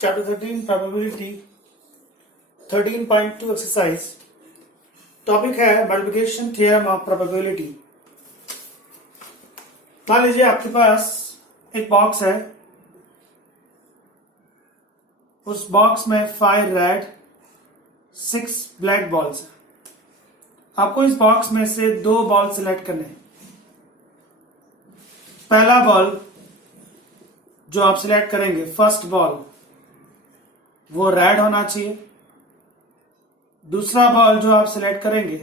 Chapter 13 Probability 13.2 exercise topic है multiplication theorem of probability. मान लीजिए आपके पास एक बॉक्स है, उस बॉक्स में 5 रेड 6 ब्लैक बॉल्स है। आपको इस बॉक्स में से 2 बॉल सिलेक्ट करने हैं। पहला बॉल जो आप सिलेक्ट करेंगे, फर्स्ट बॉल, वो रेड होना चाहिए। दूसरा बॉल जो आप सिलेक्ट करेंगे,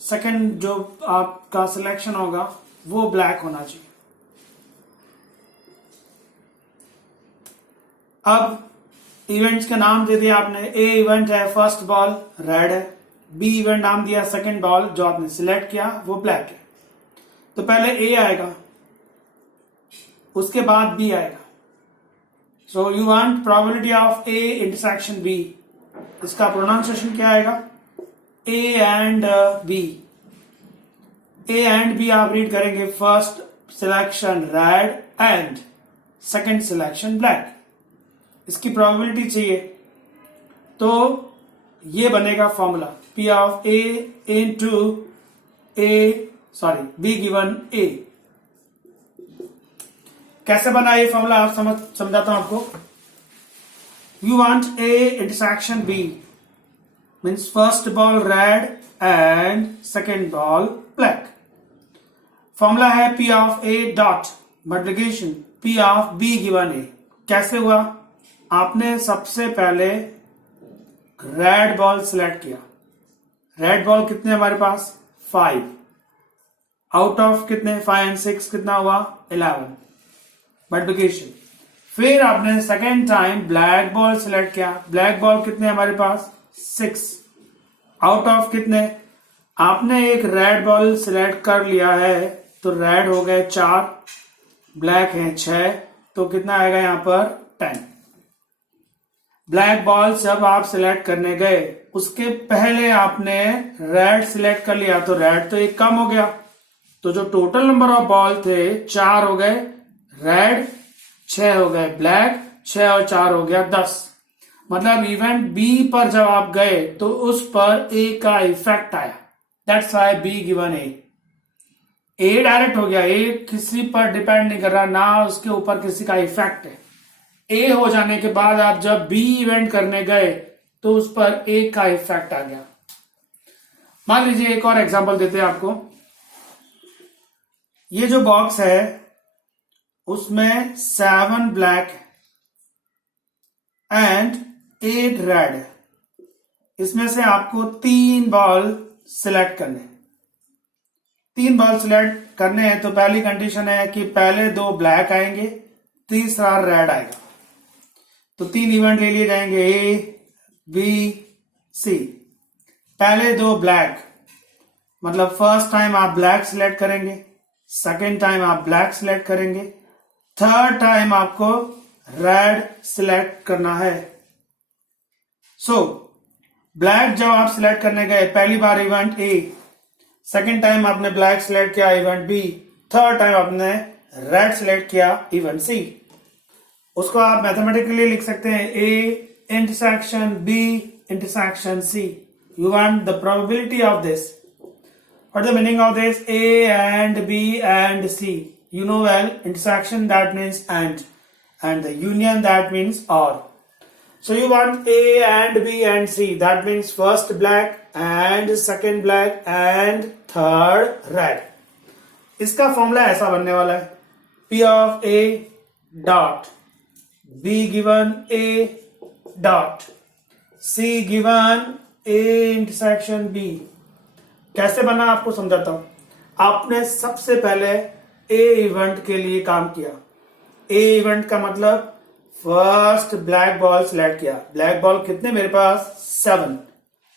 सेकंड जो आपका सिलेक्शन होगा, वो ब्लैक होना चाहिए। अब इवेंट्स के नाम दे दिया आपने। ए इवेंट है, फर्स्ट बॉल रेड है। बी इवेंट नाम दिया, सेकंड बॉल जो आपने सिलेक्ट किया वो ब्लैक है। तो पहले ए आएगा, उसके बाद बी आएगा। So you want probability of A intersection B. इसका प्रोनाउंसिएशन क्या आएगा? A and B. A and B आप रीड करेंगे, first selection red and second selection black. इसकी प्रोबेबिलिटी चाहिए तो ये बनेगा formula P of A into B given A. कैसे बना ये फॉर्मूला आप समझाता हूं आपको। You want A intersection B means first ball red and second ball black. Formula है P of A dot multiplication P of B given A. कैसे हुआ? आपने सबसे पहले रेड बॉल सिलेक्ट किया। रेड बॉल कितने हमारे पास? 5 आउट ऑफ कितने? 5 एंड 6 कितना हुआ? 11 मल्टीप्लिकेशन। फिर आपने second time black ball select किया। ब्लैक बॉल कितने हमारे पास? 6 आउट ऑफ कितने? आपने एक रेड बॉल सिलेक्ट कर लिया है तो रेड हो गए 4, ब्लैक है 6, तो कितना आएगा यहां पर? 10। ब्लैक बॉल जब आप सिलेक्ट करने गए, उसके पहले आपने रेड सिलेक्ट कर लिया तो रेड तो एक कम हो गया, तो जो टोटल नंबर ऑफ बॉल थे 4 हो गए रेड, 6 हो गए ब्लैक, 6 और 4 हो गया 10। मतलब इवेंट बी पर जब आप गए तो उस पर ए का इफेक्ट आया। That's why B given A. A direct हो गया, ए किसी पर डिपेंड नहीं कर रहा, ना उसके ऊपर किसी का इफेक्ट है। ए हो जाने के बाद आप जब बी इवेंट करने गए तो उस पर ए का इफेक्ट आ गया। मान लीजिए एक और एग्जांपल देते हैं आपको। ये जो बॉक्स है उसमें 7 ब्लैक एंड 8 रेड है। इसमें से आपको 3 बॉल सिलेक्ट करने। 3 बॉल सिलेक्ट करने हैं तो पहली कंडीशन है कि पहले 2 ब्लैक आएंगे, तीसरा रेड आएगा। तो 3 इवेंट ले लिए जाएंगे, ए बी सी। पहले 2 ब्लैक, मतलब फर्स्ट टाइम आप ब्लैक सिलेक्ट करेंगे, सेकेंड टाइम आप ब्लैक सिलेक्ट करेंगे, थर्ड टाइम आपको रेड सिलेक्ट करना है। सो ब्लैक जब आप सिलेक्ट करने गए, पहली बार इवेंट ए, सेकेंड टाइम आपने ब्लैक सिलेक्ट किया इवेंट बी, थर्ड टाइम आपने रेड सिलेक्ट किया इवेंट सी। उसको आप मैथमेटिकली लिख सकते हैं A intersection B intersection C. You want the probability of this. What the meaning of this? A and B and C. You know well, intersection that means and the union that means or. So you want A and B and C. That means first black and second black and third red. इसका formula ऐसा बनने वाला है P of A dot B given A dot C given A intersection B. कैसे बना आपको समझाता हूं। आपने सबसे पहले ए इवेंट के लिए काम किया। ए इवेंट का मतलब फर्स्ट ब्लैक बॉल सिलेक्ट किया। ब्लैक बॉल कितने मेरे पास? 7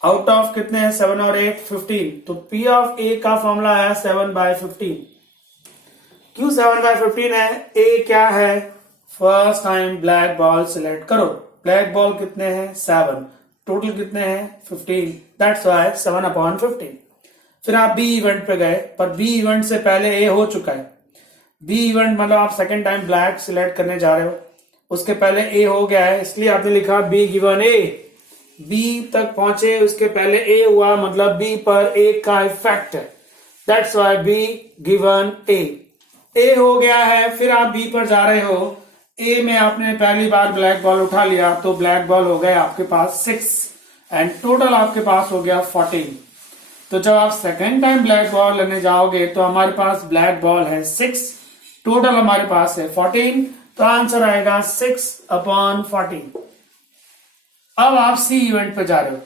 आउट ऑफ कितने हैं? 7 और 8 15। तो पी ऑफ ए का फॉर्मूला है 7/15। क्यों 7/15 है? ए क्या है? First time black ball select करो। ब्लैक बॉल कितने हैं? 7, टोटल कितने हैं? 15। That's why 7/15। फिर आप बी इवेंट पे गए, पर बी इवेंट से पहले ए हो चुका है। बी इवेंट मतलब आप सेकेंड टाइम ब्लैक सिलेक्ट करने जा रहे हो, उसके पहले ए हो गया है, इसलिए आपने लिखा बी गिवन ए। बी तक पहुंचे, उसके पहले ए हुआ, मतलब बी पर ए का इफेक्ट है, दैट्स वाई बी गिवन ए हो गया है। फिर आप बी पर जा रहे हो, ए में आपने पहली बार ब्लैक बॉल उठा लिया, तो ब्लैक बॉल हो गए आपके पास 6 एंड टोटल आपके पास हो गया 14। तो जब आप सेकेंड टाइम ब्लैक बॉल लेने जाओगे तो हमारे पास ब्लैक बॉल है 6, टोटल हमारे पास है 14, तो आंसर आएगा 6/14। अब आप सी इवेंट पे जा रहे हो,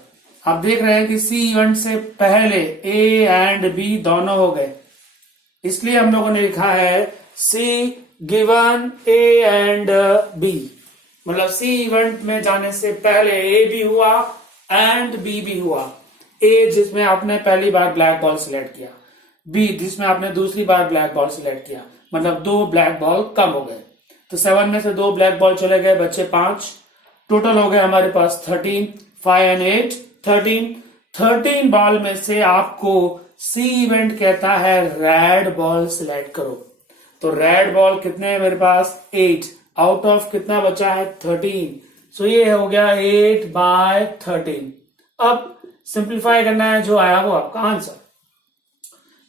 आप देख रहे हैं कि सी इवेंट से पहले ए एंड बी दोनों हो गए, इसलिए हम लोगों ने लिखा है C given A and B, मतलब सी इवेंट में जाने से पहले ए भी हुआ एंड बी भी हुआ। ए जिसमें आपने पहली बार ब्लैक बॉल सिलेक्ट किया, बी जिसमें आपने दूसरी बार ब्लैक बॉल सिलेक्ट किया, मतलब 2 ब्लैक बॉल कम हो गए। तो 7 में से 2 ब्लैक बॉल चले गए, बच्चे 5, टोटल हो गए हमारे पास 13, 5 एंड 8 13। 13 बॉल में से आपको सी इवेंट कहता है रेड बॉल सिलेक्ट करो। तो रेड बॉल कितने हैं मेरे पास 8, आउट ऑफ कितना बचा है 13, सो ये हो गया 8/13। अब सिंप्लीफाई करना है, जो आया वो आपका आंसर।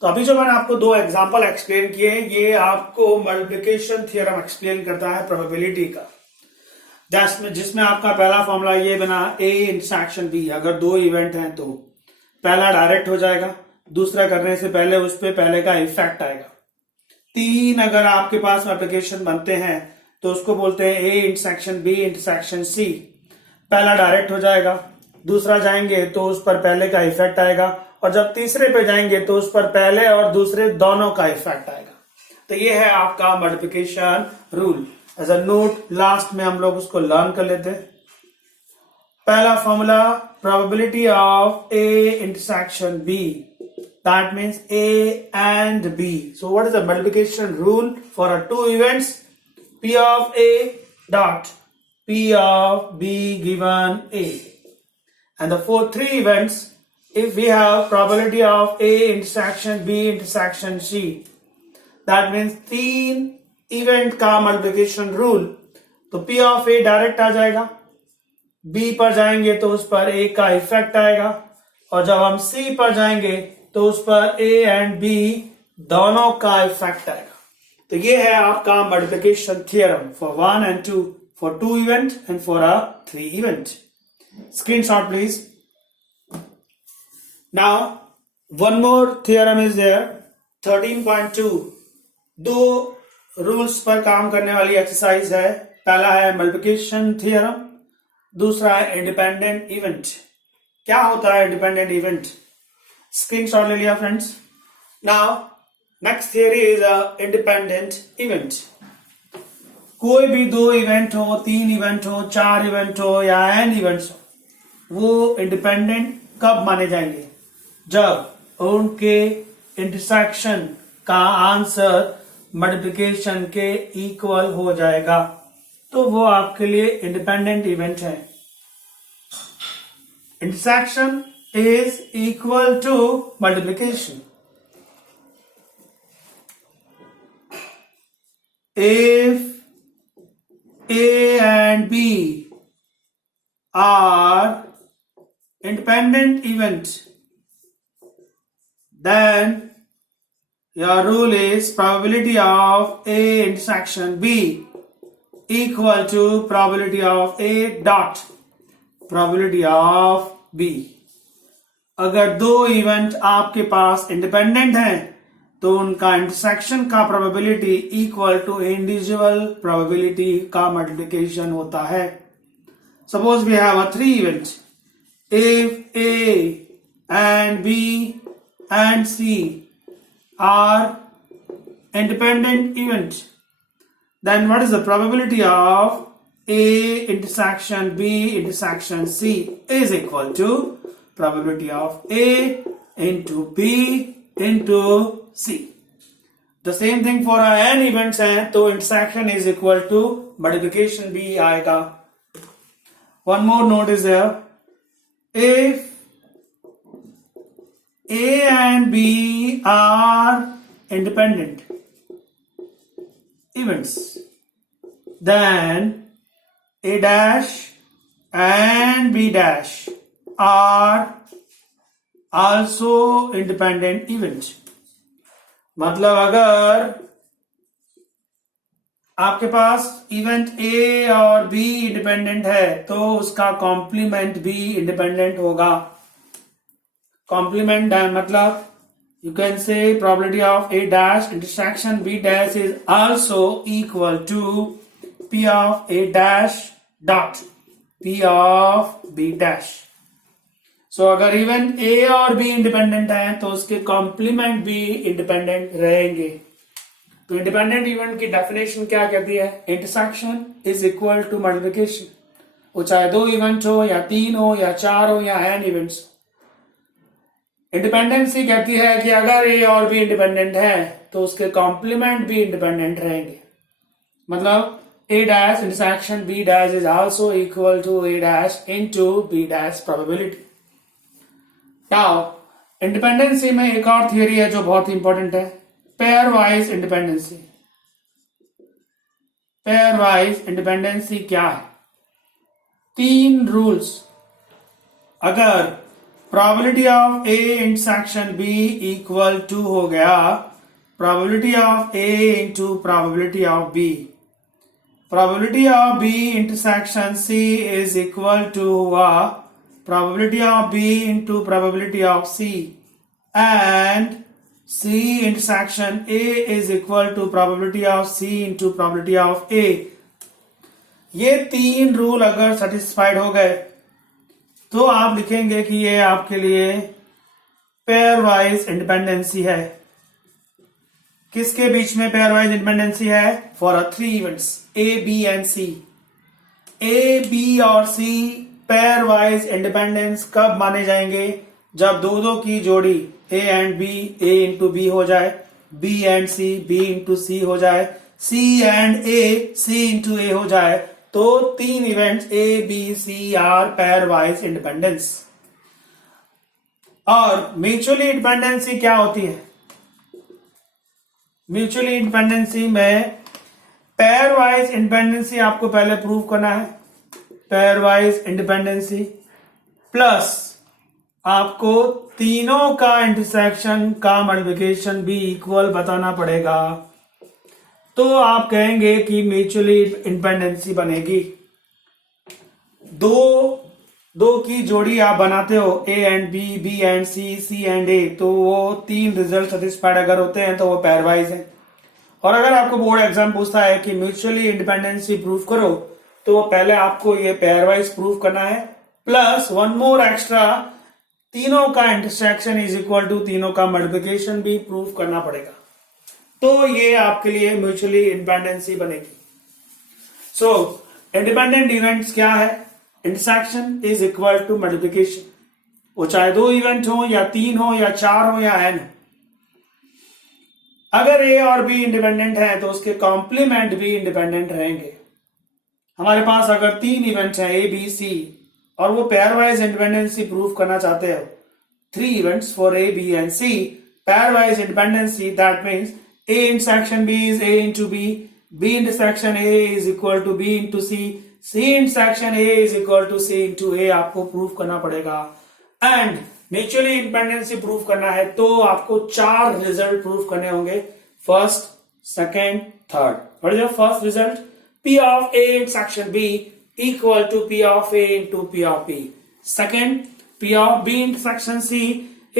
तो अभी जो मैंने आपको 2 एग्जांपल एक्सप्लेन किए, ये आपको मल्टीप्लिकेशन थ्योरम एक्सप्लेन करता है प्रोबेबिलिटी का, जिसमें आपका पहला फॉर्मूला ये बना ए इंटरसेक्शन बी। अगर 2 इवेंट हैं तो पहला डायरेक्ट हो जाएगा, दूसरा करने से पहले उस पर पहले का इफेक्ट आएगा। 3 अगर आपके पास एप्लीकेशन बनते हैं तो उसको बोलते हैं A intersection B intersection C. पहला डायरेक्ट हो जाएगा, दूसरा जाएंगे तो उस पर पहले का इफेक्ट आएगा, और जब तीसरे पे जाएंगे तो उस पर पहले और दूसरे दोनों का इफेक्ट आएगा। तो ये है आपका multiplication rule. As a note last में हम लोग उसको लर्न कर लेते हैं। पहला formula probability of A intersection B, that means A and B. So what is the multiplication rule for 2 events? P of A dot P of B given A. And for 3 events, if we have probability of A intersection B intersection C, that means 3 event का multiplication rule, तो P of A direct आ जाएगा, B पर जाएंगे तो उस पर A का effect आएगा, और जब हम C पर जाएंगे तो उस पर A एंड B दोनों का इफेक्ट आएगा। तो ये है आपका multiplication theorem for 1 and 2, for 2 event and for 3 event. Screenshot please. Now one more theorem is there, 13.2। 2 रूल्स पर काम करने वाली एक्सरसाइज है। पहला है मल्टीप्लिकेशन थ्योरम, दूसरा है इंडिपेंडेंट इवेंट। क्या होता है इंडिपेंडेंट इवेंट? स्क्रीनशॉट ले लिया friends. Now next theory is independent event. कोई भी 2 इवेंट हो, 3 इवेंट हो, 4 इवेंट हो या एन इवेंट्स हो, वो इंडिपेंडेंट कब माने जाएंगे? जब उनके इंटरसेक्शन का आंसर मल्टीप्लिकेशन के इक्वल हो जाएगा, तो वो आपके लिए इंडिपेंडेंट इवेंट है। Intersection is equal to multiplication. If A and B are independent event, then your rule is probability of A intersection B equal to probability of A dot probability of B. अगर 2 event आपके पास independent हैं तो उनका intersection का probability equal to individual probability का multiplication होता है। Suppose we have 3 event, if A and B and C are independent event, then what is the probability of A intersection B intersection C is equal to probability of A into B into C. The same thing for n events हैं तो intersection is equal to multiplication भी आएगा। One more note is there. If A and B are independent events, then A dash and B dash are also independent events. मतलब अगर आपके पास event A और B independent है तो उसका complement भी इंडिपेंडेंट होगा. कॉम्प्लीमेंट मतलब you can say probability of A dash intersection B dash is also equal to P of A dash dot P of B dash. So अगर event A और B independent है तो उसके complement भी independent रहेंगे. तो independent event की definition क्या कहती है? Intersection is equal to multiplication. वो चाहे 2 इवेंट हो या 3 हो या 4 हो या n इवेंट्स. इंडिपेंडेंसी कहती है कि अगर ए और बी इंडिपेंडेंट है तो उसके कॉम्प्लीमेंट भी इंडिपेंडेंट रहेंगे. मतलब A dash intersection B dash is also equal to A dash into B dash probability. Now independency में एक और थियरी है जो बहुत इंपॉर्टेंट है, pairwise independency. Pairwise independency क्या है? 3 रूल्स. अगर probability of A intersection B equal to हो गया probability of A into probability of B, probability of B intersection C is equal to हुआ probability of B into probability of C, and C intersection A is equal to probability of C into probability of A. ये 3 rule अगर satisfied हो गए तो आप लिखेंगे कि ये आपके लिए पेयर वाइज इंडिपेंडेंसी है. किसके बीच में पेयर वाइज इंडिपेंडेंसी है? For a 3 events A, B and C. A, B और C पेयर वाइज इंडिपेंडेंस कब माने जाएंगे? जब दो की जोड़ी A and B, A into B हो जाए, B and C, B into C हो जाए, C and A, C into A हो जाए, तो 3 events A, B, C are pairwise independence. और म्यूचुअली इंडिपेंडेंसी क्या होती है? म्यूचुअली इंडिपेंडेंसी में पेयर वाइज इंडिपेंडेंसी आपको पहले प्रूव करना है. पेयर वाइज इंडिपेंडेंसी प्लस आपको तीनों का इंटरसेक्शन का मल्टीप्लिकेशन भी इक्वल बताना पड़ेगा. तो आप कहेंगे कि म्यूचुअली इंडिपेंडेंसी बनेगी. दो की जोड़ी आप बनाते हो A and B, B and C, C and A, तो वो 3 रिजल्ट सेटिस्फाइड अगर होते हैं तो वो पेयर वाइज है. और अगर आपको बोर्ड एग्जाम पूछता है कि म्यूचुअली इंडिपेंडेंसी प्रूव करो तो पहले आपको ये पेयर वाइज प्रूव करना है, प्लस वन मोर एक्स्ट्रा तीनों का इंटरसेक्शन इज इक्वल टू तीनों का मल्टीप्लिकेशन भी प्रूव करना पड़ेगा. तो ये आपके लिए म्यूचुअली इंडिपेंडेंसी बनेगी. सो इंडिपेंडेंट इवेंट्स क्या है? Intersection is equal to multiplication. वो चाहे 2 इवेंट हो या 3 हो या 4 हो या n. अगर ए और बी इंडिपेंडेंट है तो उसके कॉम्प्लीमेंट भी इंडिपेंडेंट रहेंगे. हमारे पास अगर 3 इवेंट्स हैं A, B, C और वो पेयर वाइज इंडिपेंडेंसी प्रूव करना चाहते हो, 3 events for A, B and C, pairwise independency, that means A intersection B is A into B, B intersection A is equal to B into C, C intersection A is equal to C into A आपको prove करना पड़ेगा. And mutually independency prove करना है तो आपको 4 result prove करने होंगे. First, second, third. What is your first result? P of A intersection B equal to P of A into P of B. Second, P of B intersection C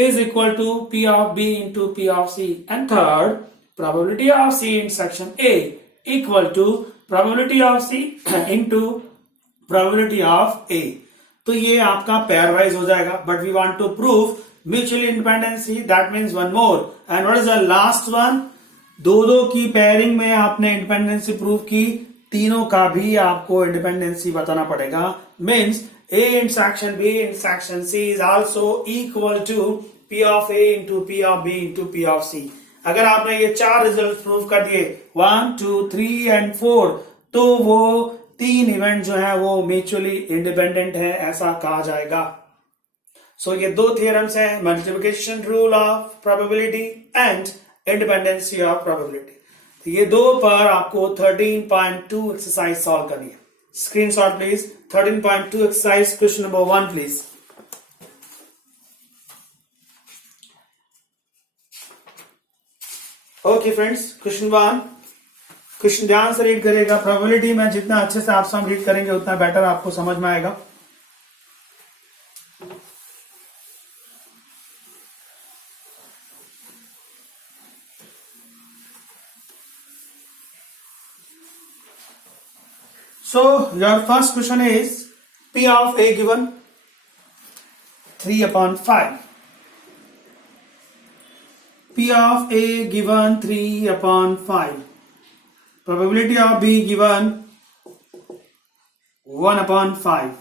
is equal to P of B into P of C. And third, probability of C intersection A equal to probability of C into probability of A. तो ये आपका pair wise हो जाएगा. But we want to prove mutual independency, that means one more. And what is the last one? दो की pairing में आपने independency prove की, तीनों का भी आपको इंडिपेंडेंसी बताना पड़ेगा. Means A intersection B intersection C is also equal to P of A into P of B into P of C. अगर आपने ये 4 रिजल्ट प्रूव कर दिए 1, 2, 3 एंड 4, तो वो 3 इवेंट जो है वो म्यूचुअली इंडिपेंडेंट है ऐसा कहा जाएगा. सो ये 2 थियरम्स हैं, multiplication rule of probability and independency of probability. तो ये 2 पर आपको 13.2 एक्सरसाइज सॉल्व करनी है. Screenshot please. 13.2 exercise question number 1 please. Okay friends, question 1. Question ध्यान से रीड करेगा. प्रोबेबिलिटी में जितना अच्छे से आप सब रीड करेंगे उतना बेटर आपको समझ में आएगा. So your first question is P of A given 3/5. P of A given 3/5. Probability of B given 1/5.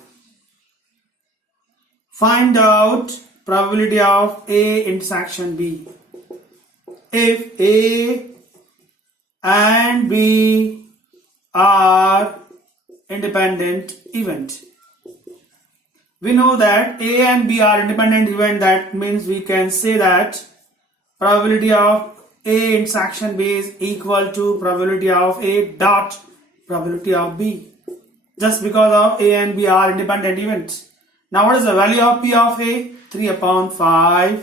Find out probability of A intersection B. If A and B are independent event. We know that A and B are independent event. That means we can say that probability of A intersection B is equal to probability of A dot probability of B. Just because of A and B are independent events. Now what is the value of P of A? 3/5.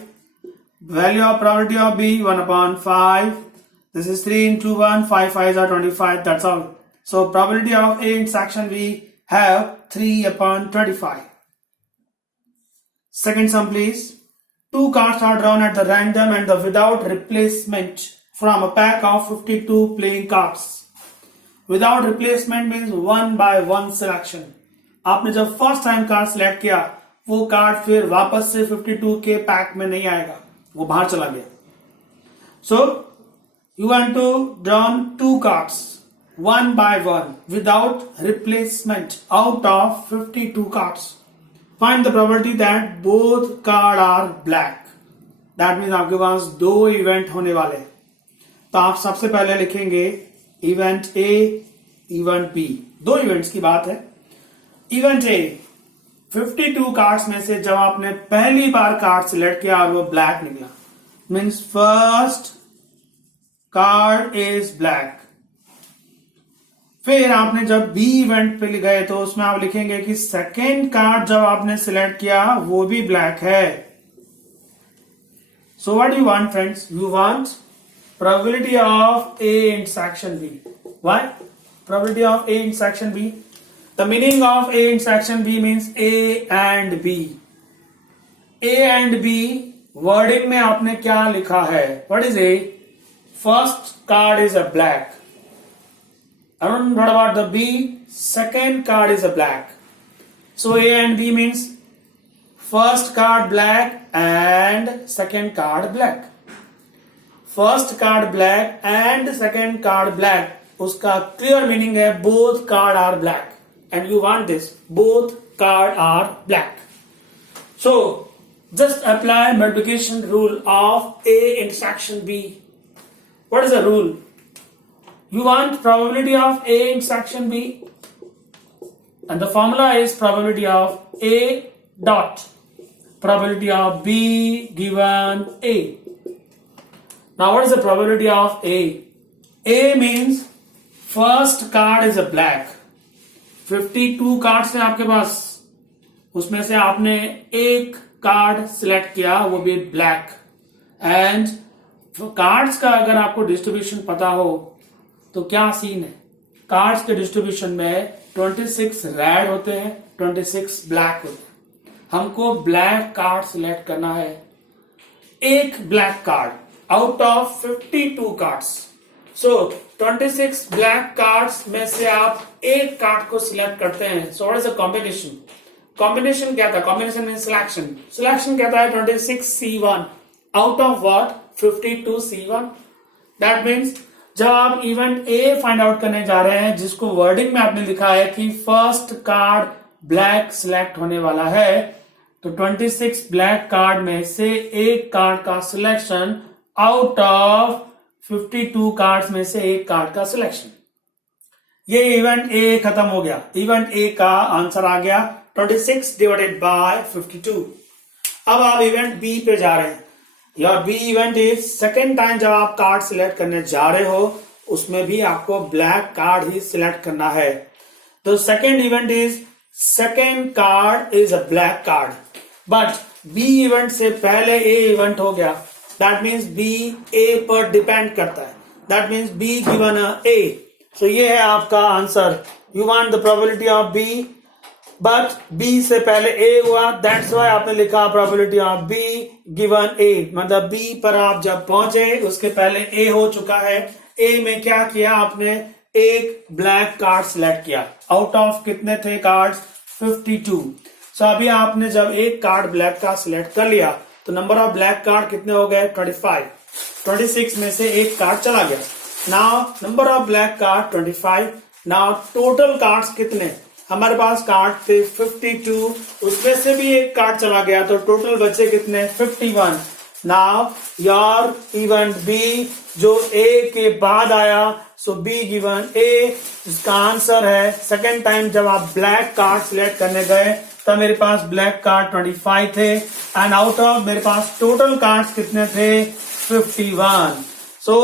Value of probability of B 1/5. This is 3 into 1. 5 5s are 25. That's all. So probability of A intersection B have 3/25. Second sum please. 2 cards are drawn at the random and the without replacement from a pack of 52 playing cards. Without replacement means 1/1 selection. आपने जब first time card select किया वो card फिर वापस से 52 के pack में नहीं आएगा, वो बाहर चला गया. So you want to draw 2 cards 1/1 without replacement out of 52 cards. Find the probability that both cards are black. That means आपके पास 2 इवेंट होने वाले. तो आप सबसे पहले लिखेंगे event A, event B. 2 events की बात है. इवेंट A 52 कार्ड्स में से जब आपने पहली बार कार्ड सिलेक्ट किया और वो ब्लैक निकला, means first card is black. फिर आपने जब बी इवेंट पे गए तो उसमें आप लिखेंगे कि सेकेंड कार्ड जब आपने सिलेक्ट किया वो भी ब्लैक है. So what you want friends? You want probability of A intersection B. Why? Probability of A intersection B. The meaning of A intersection B means A and B. A and B wording में आपने क्या लिखा है? What is A? First card is a black. And what about the B? Second card is a black. So A and B means first card black and second card black. First card black and second card black. उसका clear meaning है both card are black. And you want this. Both card are black. So just apply multiplication rule of A intersection B. What is the rule? You want probability of A intersection B, and the formula is probability of A dot probability of B given A. Now what is the probability of A? A means first card is a black. 52 cards हैं आपके पास, उसमें से आपने एक card select किया वो भी black. And cards का अगर आपको डिस्ट्रीब्यूशन पता हो तो क्या सीन है? कार्ड्स के डिस्ट्रीब्यूशन में 26 रेड होते हैं, 26 ब्लैक होते हैं. हमको ब्लैक कार्ड सिलेक्ट करना है. एक black card out of 52 cards. So 26 black cards में से आप एक कार्ड को सिलेक्ट करते हैं. So what is the combination? Combination क्या था? Combination mean selection. सिलेक्शन कहता है 26C1 out of what? 52C1. That means जब आप इवेंट ए फाइंड आउट करने जा रहे हैं जिसको वर्डिंग में आपने लिखा है कि फर्स्ट कार्ड ब्लैक सिलेक्ट होने वाला है, तो 26 ब्लैक कार्ड में से एक कार्ड का सिलेक्शन आउट ऑफ 52 कार्ड्स में से एक कार्ड का सिलेक्शन. ये इवेंट ए खत्म हो गया. इवेंट ए का आंसर आ गया 26 डिवाइडेड बाय 52. अब आप इवेंट बी पे जा रहे हैं. Your B event is second time जब आप कार्ड सिलेक्ट करने जा रहे हो उसमें भी आपको ब्लैक कार्ड ही सिलेक्ट करना है. तो second event is second card is a black card, but B event से पहले ए इवेंट हो गया, दैट मीन्स बी ए पर डिपेंड करता है, that means B given A. So ये है आपका answer. You want the probability of B, but B से पहले ए हुआ, दैट्स वाई आपने लिखा probability of B given A, मतलब बी पर आप जब पहुंचे उसके पहले ए हो चुका है। ए में क्या किया आपने, एक ब्लैक कार्ड सिलेक्ट किया, आउट ऑफ कितने थे कार्ड्स, 52। सो अभी आपने जब एक कार्ड ब्लैक का सिलेक्ट कर लिया तो नंबर ऑफ ब्लैक कार्ड कितने हो गए, 25। 26 में से एक कार्ड चला गया। Now number of black card 25। Now total cards कितने, हमारे पास कार्ड थे 52, उसमें से भी एक कार्ड चला गया तो टोटल बचे कितने, 51। नाउ योर इवेंट बी जो ए के बाद आया, सो बी गिवन ए, इसका आंसर है सेकेंड टाइम जब आप ब्लैक कार्ड सिलेक्ट करने गए तब मेरे पास ब्लैक कार्ड 25 थे, एंड आउट ऑफ मेरे पास टोटल कार्ड्स कितने थे, 51। सो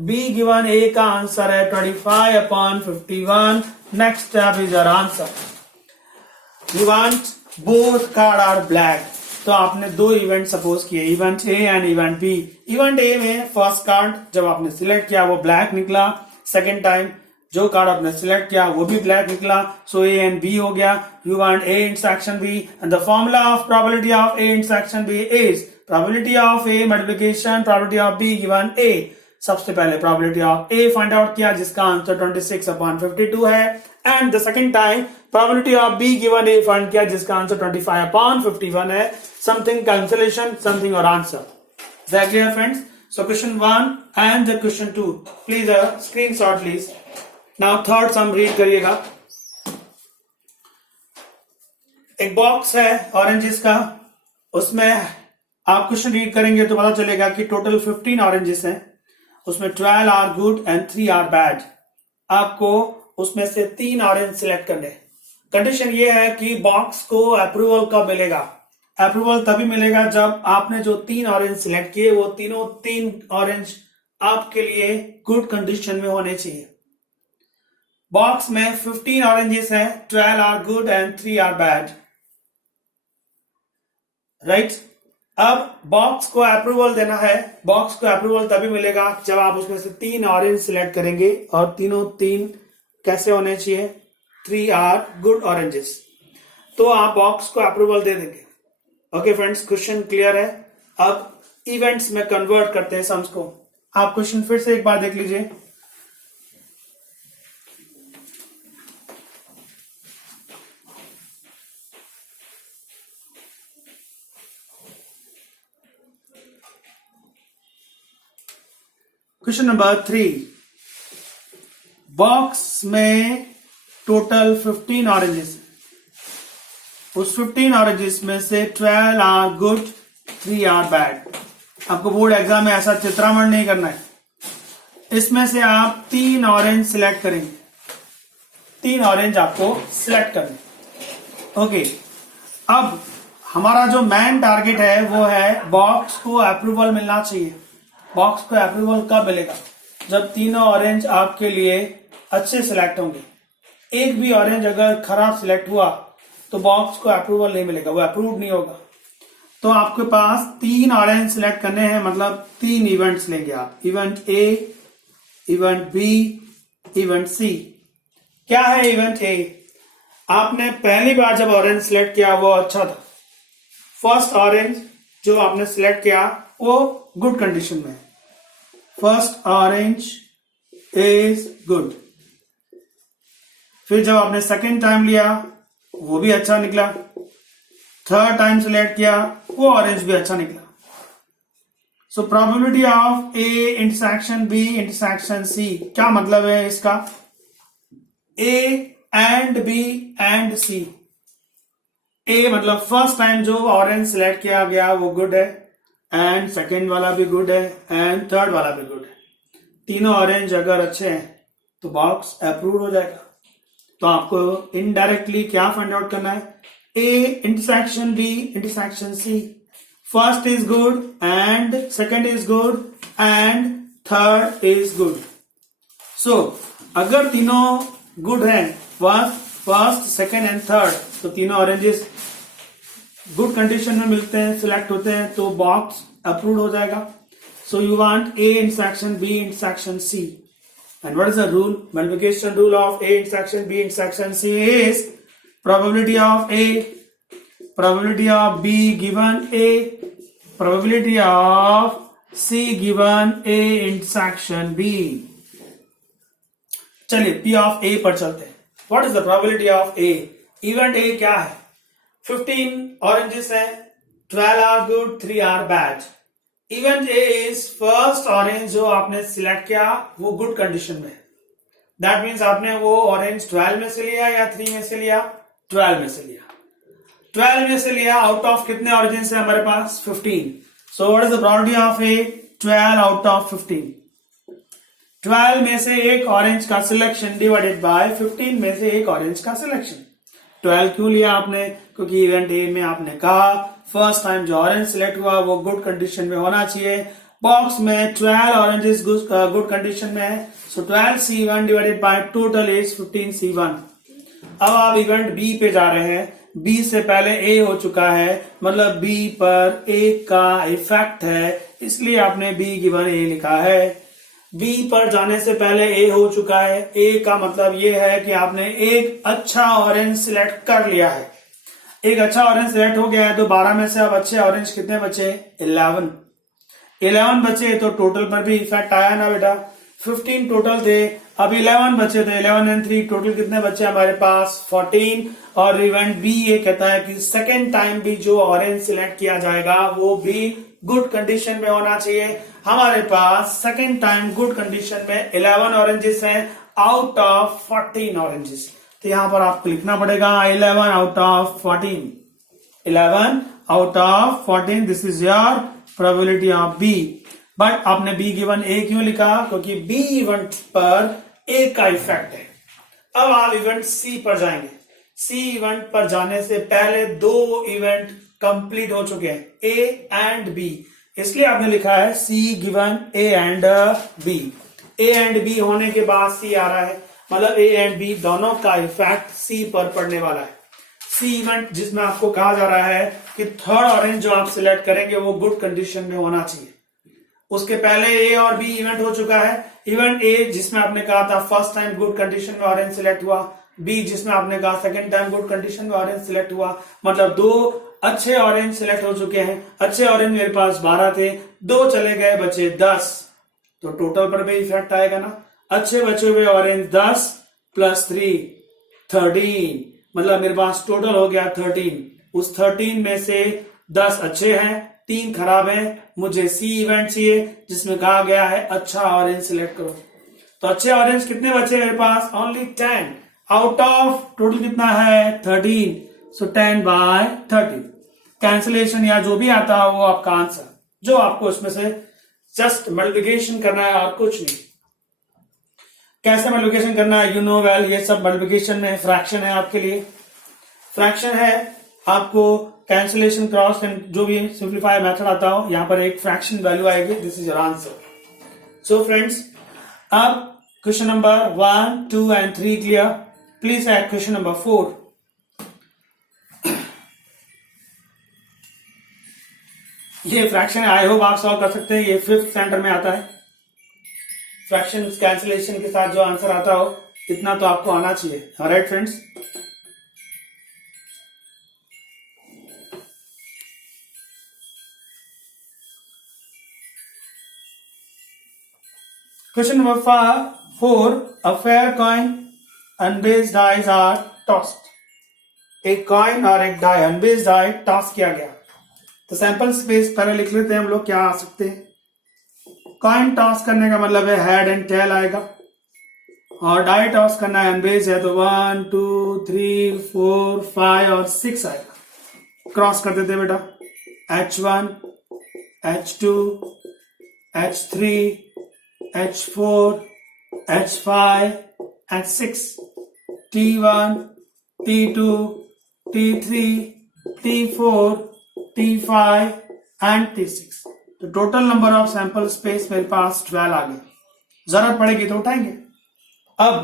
बी गिवन ए का आंसर है 25/51। Next step is your answer. You want both card are black, तो आपने दो इवेंट सपोज किए, event A and event B. Event A में फर्स्ट कार्ड जब आपने सिलेक्ट किया वो ब्लैक निकला, सेकेंड टाइम जो कार्ड आपने सिलेक्ट किया वो भी ब्लैक निकला, सो ए एंड बी हो गया। You want A intersection B, and the formula of probability of A intersection B is probability of A multiplication probability of B given A. सबसे पहले probability of A find out किया जिसका answer 26/52 है, and the second time probability of B given A find किया जिसका answer 25/51 है। Something cancellation, something और answer. Is that clear, friends? So question 1 and the question 2. Please screenshot please. Now third sum read करिएगा। एक box है oranges का, उसमें आप क्वेश्चन रीड करेंगे तो पता चलेगा कि टोटल 15 ऑरेंजेस हैं, उसमें 12 are good and 3 are bad. आपको उसमें से 3 ऑरेंज सिलेक्ट करने। कंडीशन ये है कि बॉक्स को अप्रूवल कब मिलेगा, अप्रूवल तभी मिलेगा जब आपने जो 3 ऑरेंज सिलेक्ट किए वो तीनों 3 ऑरेंज आपके लिए गुड कंडीशन में होने चाहिए। बॉक्स में 15 ऑरेंजेस हैं, 12 are good and 3 are bad, right. अब बॉक्स को अप्रूवल देना है, बॉक्स को अप्रूवल तभी मिलेगा जब आप उसमें से 3 ऑरेंज सिलेक्ट करेंगे, और तीनों 3 कैसे होने चाहिए, 3 आर गुड ऑरेंजेस, तो आप बॉक्स को अप्रूवल दे देंगे। ओके फ्रेंड्स, क्वेश्चन क्लियर है। अब इवेंट्स में कन्वर्ट करते हैं सम्स को। आप क्वेश्चन फिर से एक बार देख लीजिए। क्वेश्चन नंबर 3, बॉक्स में टोटल 15 ऑरेंजेस, उस 15 ऑरेंजेस में से 12 आर गुड, 3 आर बैड। आपको बोर्ड एग्जाम में ऐसा चित्रामण नहीं करना है। इसमें से आप 3 ऑरेंज सिलेक्ट करेंगे, 3 ऑरेंज आपको सिलेक्ट करने। ओके, अब हमारा जो मेन टारगेट है वो है बॉक्स को अप्रूवल मिलना चाहिए। बॉक्स को अप्रूवल कब मिलेगा, जब तीनों ऑरेंज आपके लिए अच्छे सिलेक्ट होंगे। एक भी ऑरेंज अगर खराब सिलेक्ट हुआ तो बॉक्स को अप्रूवल नहीं मिलेगा, वो अप्रूव नहीं होगा। तो आपके पास 3 ऑरेंज सिलेक्ट करने हैं, मतलब 3 इवेंट्स लेंगे आप, event A, event B, event C. क्या है इवेंट ए, आपने पहली बार जब ऑरेंज सिलेक्ट किया वो अच्छा था, फर्स्ट ऑरेंज जो आपने सिलेक्ट किया वो गुड कंडीशन में है, फर्स्ट ऑरेंज इज गुड। फिर जब आपने सेकेंड टाइम लिया वो भी अच्छा निकला, थर्ड टाइम सिलेक्ट किया वो ऑरेंज भी अच्छा निकला। So probability of A intersection B intersection C, क्या मतलब है इसका, A and B and C. A मतलब फर्स्ट टाइम जो ऑरेंज सिलेक्ट किया गया वो गुड है, एंड सेकेंड वाला भी गुड है, एंड थर्ड वाला भी गुड है। तीनों ऑरेंज अगर अच्छे हैं तो बॉक्स अप्रूव हो जाएगा। तो आपको इनडायरेक्टली क्या फाइंड आउट करना है, A intersection B intersection C, first is good and second is good and third is good. So अगर तीनों गुड हैं, फर्स्ट, सेकेंड एंड थर्ड, तो तीनों ऑरेंजेस गुड कंडीशन में मिलते हैं, सिलेक्ट होते हैं, तो बॉक्स अप्रूव्ड हो जाएगा. So you want A intersection B intersection C. And what is the rule? Multiplication rule of A intersection B intersection C is probability of A, probability of B given A, probability of C given A intersection B. चलिए P of A पर चलते हैं. What is the probability of A? Event A क्या है? 15 oranges हैं, 12 are good, 3 are bad. Event A is first orange जो आपने select किया वो गुड कंडीशन में. दैट मीन्स आपने वो ऑरेंज 12 में से लिया या 3 में से लिया? 12 में से लिया. 12 में से लिया. आउट ऑफ कितने ऑरेंजेस है हमारे पास? 15. So what is the probability of A? 12 out of 15. 12 में से एक ऑरेंज का सिलेक्शन डिवाइडेड बाय 15 में से एक ऑरेंज का सिलेक्शन. 12 क्यों लिया आपने? क्योंकि इवेंट ए में आपने कहा फर्स्ट टाइम जो ऑरेंज सिलेक्ट हुआ वो गुड कंडीशन में होना चाहिए. बॉक्स में 12 ऑरेंजेस गुड कंडीशन में है. सो 12 C1 divided by total is 15 C1. अब आप इवेंट बी पे जा रहे हैं. बी से पहले ए हो चुका है, मतलब बी पर ए का इफेक्ट है, इसलिए आपने बी गिवन ए लिखा है. बी पर जाने से पहले ए हो चुका है. ए का मतलब ये है कि आपने एक अच्छा ऑरेंज सिलेक्ट कर लिया है. एक अच्छा ऑरेंज सिलेक्ट हो गया है, तो 12 में से अब अच्छे ऑरेंज कितने बचे? 11 बचे, तो टोटल पर भी इफेक्ट आया ना बेटा. 15 टोटल थे, अब 11 बचे, तो 11 एंड 3 टोटल कितने बचे हमारे पास? 14. और इवेंट बी ये कहता है कि सेकेंड टाइम भी जो ऑरेंज सिलेक्ट किया जाएगा वो भी गुड कंडीशन में होना चाहिए. हमारे पास सेकेंड टाइम गुड कंडीशन में 11 ऑरेंजेस हैं आउट ऑफ 14 ऑरेंजेस. तो यहां पर आपको लिखना पड़ेगा 11 out of 14. 11 out of 14. This is your probability of B. But आपने बी गिवन ए क्यों लिखा? क्योंकि बी इवेंट पर ए का इफेक्ट है. अब आप इवेंट सी पर जाएंगे. सी इवेंट पर जाने से पहले 2 इवेंट कंप्लीट हो चुके हैं, ए एंड बी, इसलिए आपने लिखा है C given A and B. A and B होने के बाद सी आ रहा है, मतलब ए एंड बी दोनों का इफेक्ट सी पर पड़ने वाला है. सी इवेंट जिसमें आपको कहा जा रहा है कि थर्ड ऑरेंज जो आप सिलेक्ट करेंगे वो गुड कंडीशन में होना चाहिए. उसके पहले ए और बी इवेंट हो चुका है. इवेंट ए जिसमें आपने कहा था फर्स्ट टाइम गुड कंडीशन में ऑरेंज सिलेक्ट हुआ, बी जिसमें आपने कहा सेकंड टाइम गुड कंडीशन में ऑरेंज सिलेक्ट हुआ, मतलब 2 अच्छे ऑरेंज सिलेक्ट हो चुके हैं. अच्छे ऑरेंज मेरे पास 12 थे, 2 चले गए, बचे 10, तो टोटल पर भी इफेक्ट आएगा ना. अच्छे बचे हुए ऑरेंज 10 + 3 13, मतलब मेरे पास टोटल हो गया 13. उस 13 में से 10 अच्छे हैं, 3 खराब हैं. मुझे सी इवेंट चाहिए जिसमें कहा गया है अच्छा ऑरेंज सिलेक्ट करो. तो अच्छे ऑरेंज कितने बचे मेरे पास? ओनली 10 आउट ऑफ टोटल कितना है? 13. सो 10/13. कैंसिलेशन या जो भी आता है वो आपका आंसर, जो आपको इसमें से जस्ट मल्टीप्लिकेशन करना है और कुछ नहीं. कैसे मल्टीप्लिकेशन करना है? यू नो वेल, ये सब मल्टीप्लिकेशन में फ्रैक्शन है आपके लिए. फ्रैक्शन है, आपको कैंसिलेशन क्रॉस जो भी सिंप्लीफाई मेथड आता हो, यहां पर एक फ्रैक्शन वैल्यू आएगी. This is your answer. So friends, अब question number 1, 2 and 3 clear. Please add question number 4. ये फ्रैक्शन है, आई होप आप सॉल्व कर सकते हैं. ये 5th स्टैंडर्ड में आता है. फ्रैक्शन कैंसिलेशन के साथ जो आंसर आता हो इतना तो आपको आना चाहिए. Alright friends, question number 4. A fair coin and base dice are tossed. एक कॉइन और एक डाई, अनबेस्ड डाई टॉस किया गया. तो सैंपल स्पेस पहले लिख लेते हैं हम लोग. क्या आ सकते हैं? कॉइन टॉस करने का मतलब है हेड एंड टेल आएगा, और डाई टॉस करना है अनबेस्ड है, तो 1 2 3 4 5 और 6 आएगा. क्रॉस कर देते बेटा. H1 H2 H3 H4 H5 and 6. T1 T2 T3 T4 T5 and T6. तो total number of sample space मेरे पास 12 आ गए. जरूरत पड़ेगी तो उठाएंगे. अब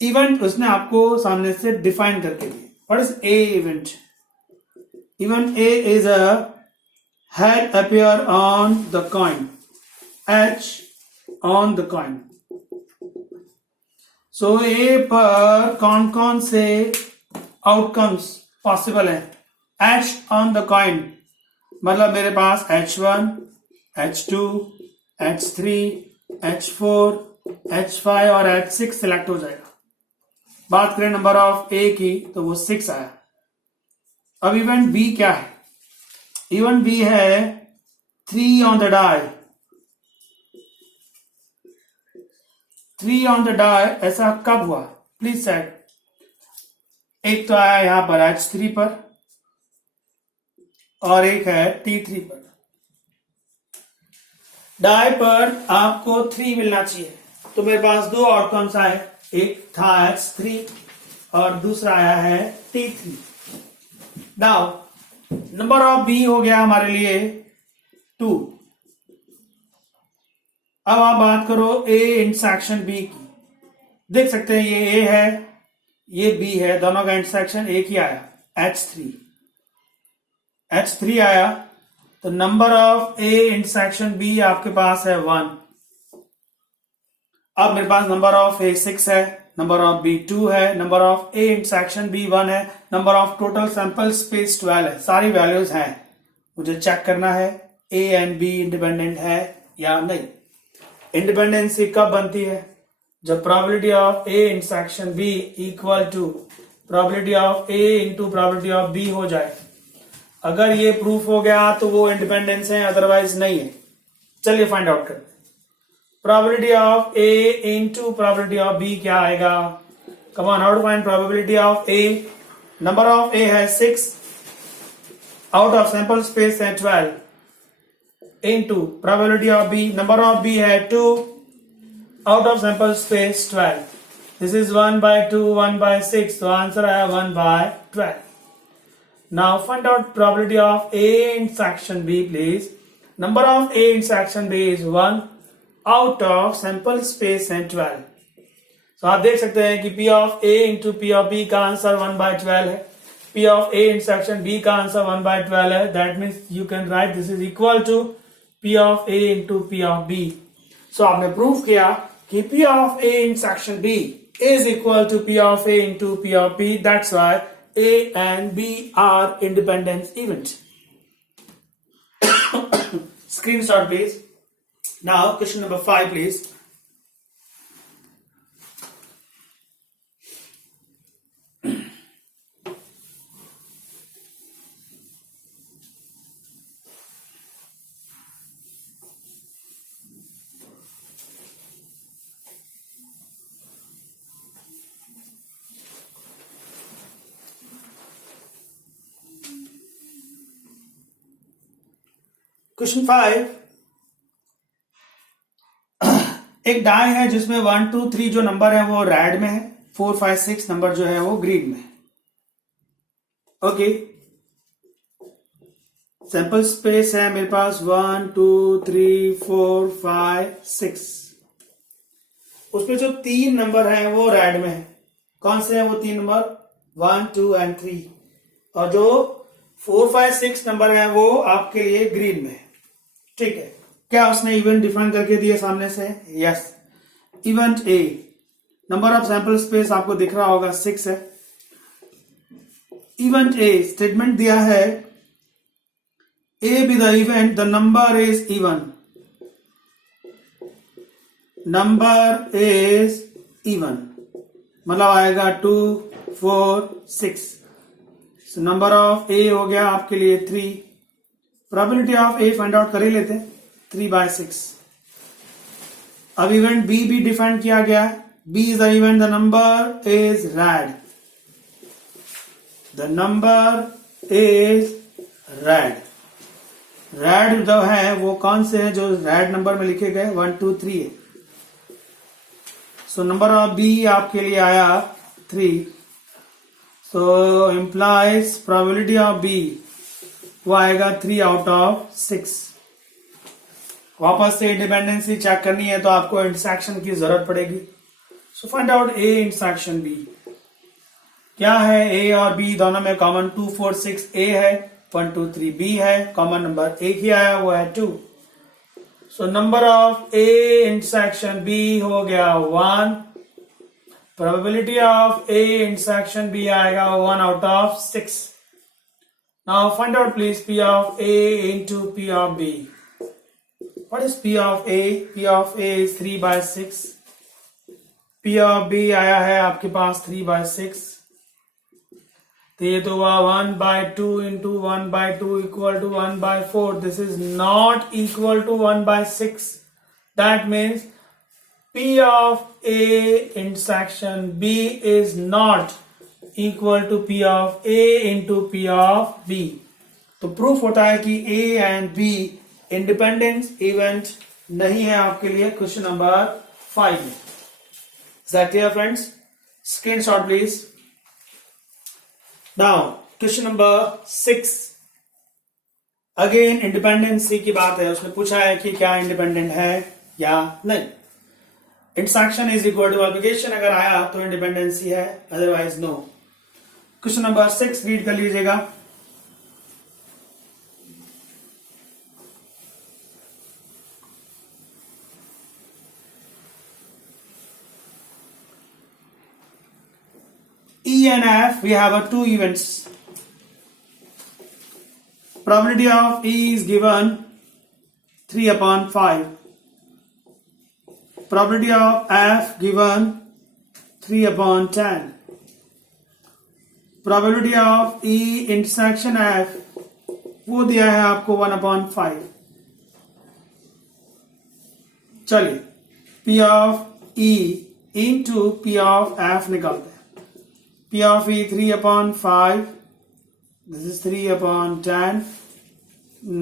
इवेंट उसने आपको सामने से डिफाइन करके दिया. What is a event? Event A is a head appear on the coin, H on the coin. So A पर कौन कौन से आउटकम्स पॉसिबल है? H on the coin मतलब मेरे पास H1, H2, H3, H4, H5 और H6 सिलेक्ट हो जाएगा. बात करें नंबर ऑफ A की तो वो 6 आया. अब इवेंट B क्या है? इवेंट बी है 3 on the die. 3 on the die ऐसा कब हुआ? Please set. एक तो आया यहां पर H3 पर और एक है T3 पर. डाई पर आपको 3 मिलना चाहिए तो मेरे पास दो आउटकम्स आए. एक था H3 और दूसरा आया है T3. Now number of B हो गया हमारे लिए 2. अब आप बात करो ए इंटरसेक्शन बी की. देख सकते हैं ये ए है ये बी है, दोनों का इंटरसेक्शन एक ही आया H3. H3 आया तो number of A intersection B आपके पास है 1. अब मेरे पास नंबर ऑफ ए 6 है, नंबर ऑफ बी 2 है, number of A intersection B 1 है, number of total sample space 12 है. सारी वैल्यूज हैं. मुझे चेक करना है ए एंड बी इंडिपेंडेंट है या नहीं. इंडिपेंडेंसी कब बनती है? जब probability of A intersection B equal to probability of A into probability of B हो जाए. अगर ये प्रूफ हो गया तो वो इंडिपेंडेंस है, अदरवाइज नहीं है. चलिए फाइंड आउट करते हैं. Probability of A into probability of B क्या आएगा? Come on, how to find probability of A? Number of A है 6, आउट ऑफ सैंपल स्पेस है 12 into probability of B. Number of B है 2, out of sample space 12. This is 1/2, 1/6 तो answer आया 1/12. Now find out probability of A intersection B please. Number of A intersection B is 1, out of sample space है 12. तो आप देख सकते हैं कि P of A into P of B का आंसर 1/12 है. P of A intersection B का आंसर 1/12 है. That means you can write this is equal to P of A into P of B. So आपने prove किया कि P of A intersection B is equal to P of A into P of B. That's why A and B are independent events. Screenshot please. Now question number 5 please. Question 5. एक die है जिसमें 1 2 3 जो number है वो red में है, 4 5 6 number जो है वो ग्रीन में है. ओके, सैंपल स्पेस है मेरे पास 1 2 3 4 5 6. उसमें जो 3 नंबर है वो रेड में है. कौन से है वो 3 नंबर? 1 2 एंड 3. और जो 4 5 6 नंबर है वो आपके लिए ग्रीन में है. ठीक है, क्या उसने इवेंट डिफाइन करके दिए सामने से? Yes. Event A, number of sample space आपको दिख रहा होगा 6 है. इवेंट ए स्टेटमेंट दिया है A be the event the number is even. Number is even मतलब आएगा 2 4 6. सो नंबर ऑफ ए हो गया आपके लिए 3. Probability of A find out कर ही लेते हैं, 3/6. अब इवेंट बी भी डिफाइन किया गया. B is the event the number is red. The number is red. Red जो है वो कौन से है जो रेड नंबर में लिखे गए? 1 2 3 है. सो नंबर ऑफ बी आपके लिए आया 3. सो इंप्लाइज प्रोबेबिलिटी ऑफ बी वो आएगा 3 आउट ऑफ 6. वापस से इंडिपेंडेंसी चेक करनी है तो आपको इंटरसेक्शन की जरूरत पड़ेगी. So find out A intersection B. क्या है ए और बी दोनों में कॉमन? 2 4 6 ए है, 1 2 3 बी है, कॉमन नंबर एक ही आया वो है 2। So number of A intersection B हो गया 1। Probability of A intersection B आएगा 1 out of 6। Now find out please P of A into P of B. What is P of A? P of A is 3/6। P of B आया है आपके पास 3/6। तो ये तो हुआ 1/2 into 1/2 equal to 1/4। This is not equal to 1/6। That means P of A intersection B is not equal to P of A into P of B। तो proof होता है कि A and B independence event नहीं है आपके लिए question number 5 में। Is that clear, friends? Screenshot, please. Now, question number 6. Again, independency की बात है। उसने पूछा है कि क्या इंडिपेंडेंट है या नहीं। Intersection is equal to application अगर आया तो इंडिपेंडेंसी है, otherwise no. Question number 6 read कर लीजिएगा। E and F, we have two events. Probability of E is given 3/5. Probability of F given 3/10. Probability of E intersection F वो दिया है आपको 1/5। चलिए P of E into P of F निकालते हैं। P of E 3/5, this is 3/10,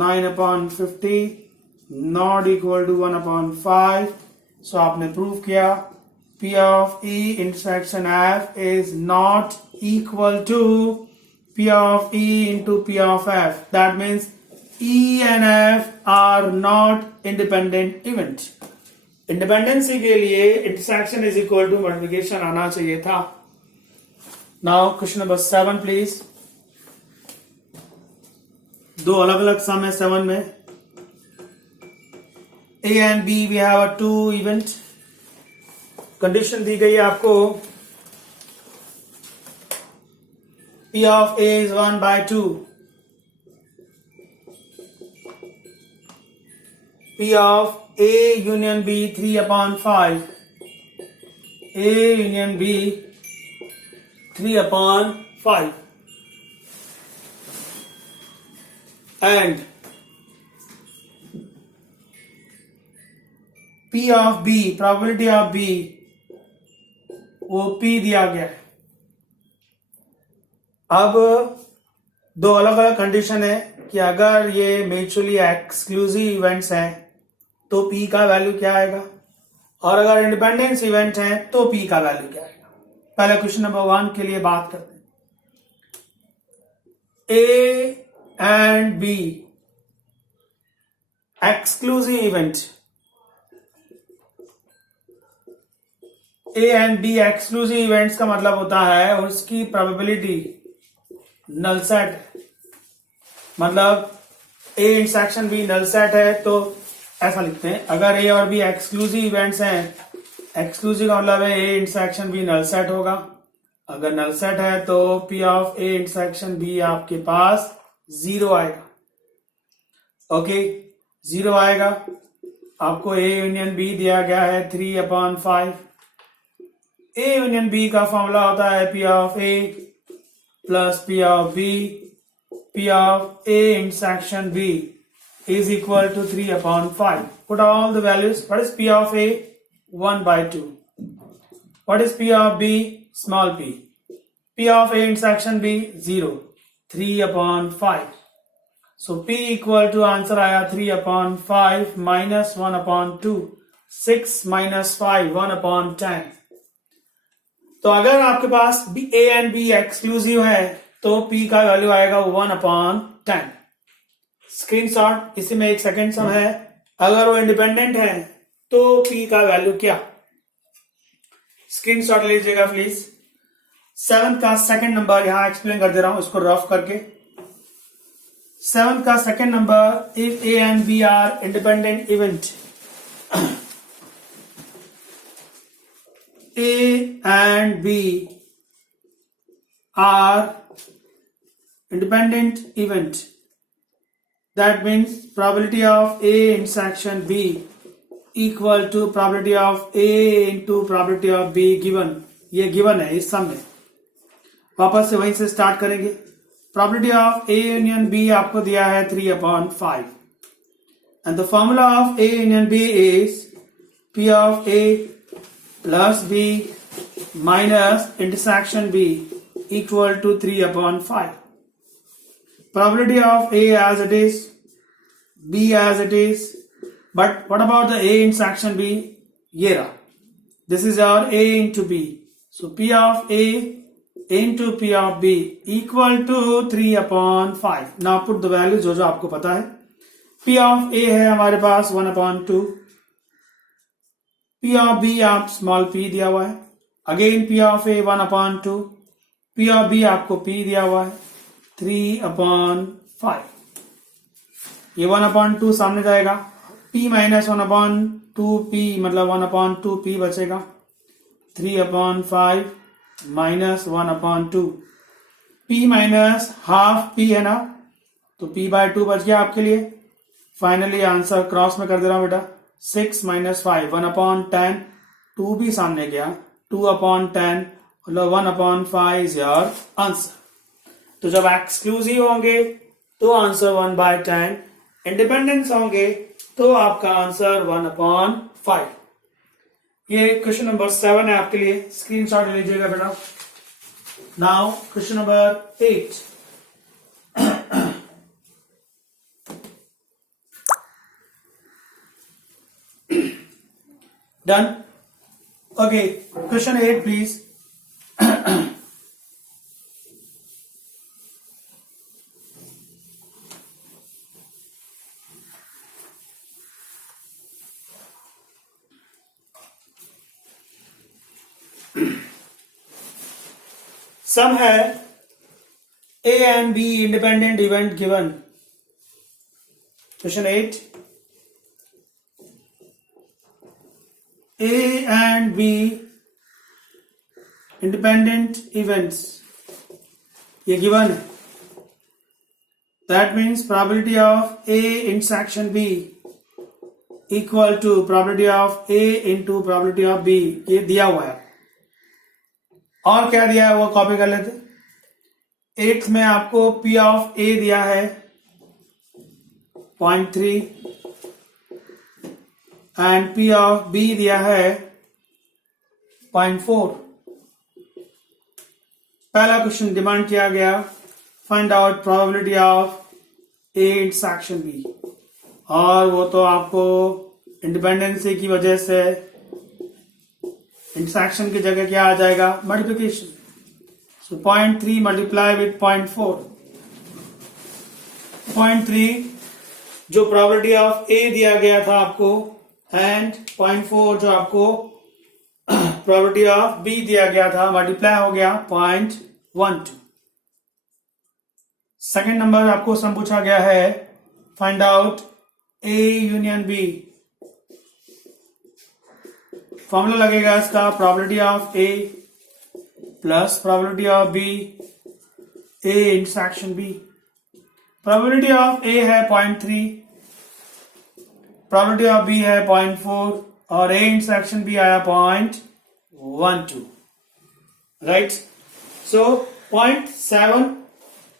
9/50, not equal to 1/5। So आपने prove किया P of E intersection F is not equal to P of E into P of F. That means E and F are not independent event. Independency के लिए intersection is equal to multiplication आना चाहिए था। Now question number 7 please. दो अलग अलग सम है 7 में। A and B we have a 2 event। Condition दी गई है आपको P of A is 1/2, P of A union B 3/5, A union B 3/5, and P of B, probability of B वो P दिया गया है। अब दो अलग अलग कंडीशन है कि अगर ये म्यूचुअली एक्सक्लूसिव इवेंट्स हैं तो P का वैल्यू क्या आएगा, और अगर इंडिपेंडेंस इवेंट है तो P का वैल्यू क्या आएगा। पहले क्वेश्चन नंबर 1 के लिए बात करते हैं। A and B exclusive event, A and B exclusive events का मतलब होता है उसकी प्रोबेबिलिटी नल सेट है। मतलब A intersection B null set है तो ऐसा लिखते हैं, अगर A और B एक्सक्लूसिव इवेंट्स हैं, एक्सक्लूसिव का मतलब है A intersection B null set होगा। अगर नल सेट है तो P of A intersection B आपके पास 0 आएगा। ओके, 0 आएगा। आपको A यूनियन B दिया गया है 3/5। A यूनियन B का फॉर्मूला होता है P of A plus P of B। P of A intersection B is equal to 3/5. Put all the values. What is P of A? 1/2. What is P of B? Small p. P of A intersection B 0. 3/5. So P equal to answer आया 3/5 minus 1/2. 6 minus 5 1/10. तो अगर आपके पास A and B exclusive है तो P का value आएगा 1/10। Screenshot, इसी में एक सेकेंड सम है। अगर वो इंडिपेंडेंट है तो P का वैल्यू क्या। स्क्रीनशॉट लीजिएगा प्लीज। 7 का सेकंड नंबर यहां एक्सप्लेन कर दे रहा हूं इसको रफ करके। 7 का second number, if A and B are independent event, A and B are independent event. That means probability of A intersection B equal to probability of A into probability of B given. ये given है इस सम में। वापस से वहीं से start करेंगे। probability of A union B आपको दिया है 3/5 and the formula of A union B is P of A plus B minus intersection B equal to 3/5. Probability of A as it is, B as it is, but what about the A intersection B? ये रहा. This is our A into B. So P of A into P of B equal to 3/5. Now put the values जो आपको पता है. P of A है हमारे पास 1/2. P of B आप small p दिया हुआ है. Again P of A 1/2. P of B आपको p दिया हुआ है 3/5. ये 1/2 सामने जाएगा. P माइनस 1/2p मतलब 1/2p बचेगा. 3/5 minus 1/2. P minus half p है ना, तो p/2 बच गया आपके लिए. फाइनली आंसर क्रॉस में कर दे रहा हूं बेटा. 6 माइनस 5 1/10. 2 भी सामने गया. 2/10 मतलब 1/5 इज योर आंसर. तो जब एक्सक्लूसिव होंगे तो आंसर 1/10, इंडिपेंडेंस होंगे तो आपका आंसर 1/5. ये क्वेश्चन नंबर 7 है आपके लिए. स्क्रीनशॉट ले लीजिएगा बेटा. Now question number 8. Done? Okay, question 8 please. Sum है A and B independent event given. Question 8. A and B independent events ये given है. That means probability of A intersection B equal to probability of A into probability of B. ये दिया हुआ है. और क्या दिया है वो कॉपी कर लेते. 8th में आपको P of A दिया है 0.3 एंड P of B दिया है 0.4. पहला क्वेश्चन डिमांड किया गया, find out probability of A intersection B, और वो तो आपको इंडिपेंडेंसी की वजह से इंटरसेक्शन की जगह क्या आ जाएगा, मल्टीप्लिकेशन. So 0.3 multiply with 0.4. 0.3 जो प्रोबेबिलिटी ऑफ A दिया गया था आपको एंड 0.4 जो आपको प्रोबेबिलिटी ऑफ B दिया गया था, मल्टीप्लाई हो गया 0.12. सेकेंड नंबर आपको सम पूछा गया है, find out A union B. Formula लगेगा इसका, probability of A plus probability of B A intersection B. Probability of A है 0.3, प्रोबेबिलिटी ऑफ B है 0.4 और A इंटरसेक्शन B आया 0.12. राइट. सो 0.7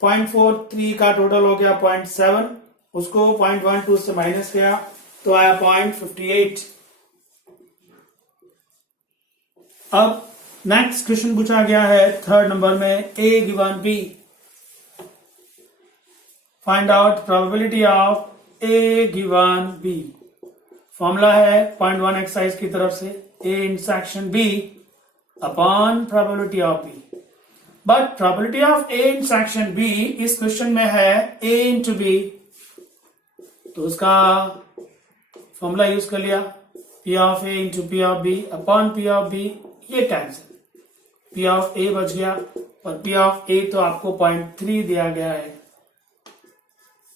0.43 का टोटल हो गया 0.7, उसको 0.12 से माइनस किया तो आया 0.58. अब नेक्स्ट क्वेश्चन पूछा गया है थर्ड नंबर में, A given B. Find out probability of A given B. Formula है 0.1 एक्सरसाइज की तरफ से, A intersection B upon probability of B. But probability of A intersection B इस क्वेश्चन में है A इंटू B, तो उसका फॉर्मूला यूज कर लिया, P of A into P of B upon P of B ये कैंसिल, पी ऑफ ए बच गया और पी ऑफ ए तो आपको 0.3 दिया गया है।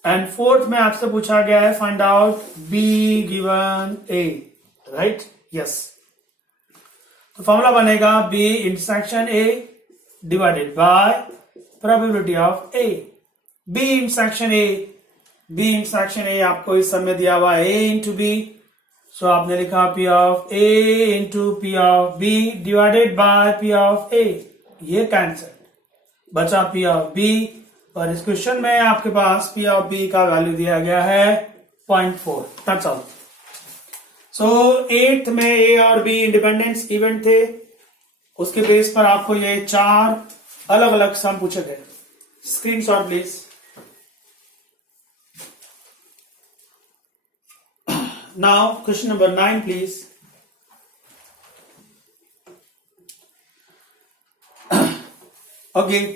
एंड फोर्थ में आपसे पूछा गया है find out B given A, right? Yes. तो फॉर्मूला बनेगा B intersection A divided by probability of A. B intersection A आपको इस समय दिया हुआ है ए इंटू बी, सो आपने लिखा P of A into P of B divided by P of A, ये कैंसिल, बचा पी ऑफ बी। और इस क्वेश्चन में आपके पास पी ऑफ बी का वैल्यू दिया गया है 0.4। That's all. सो 8th में ए और बी इंडिपेंडेंस इवेंट थे, उसके बेस पर आपको ये 4 अलग अलग सम पूछे गए। Screenshot please. Now question number 9 please. Okay,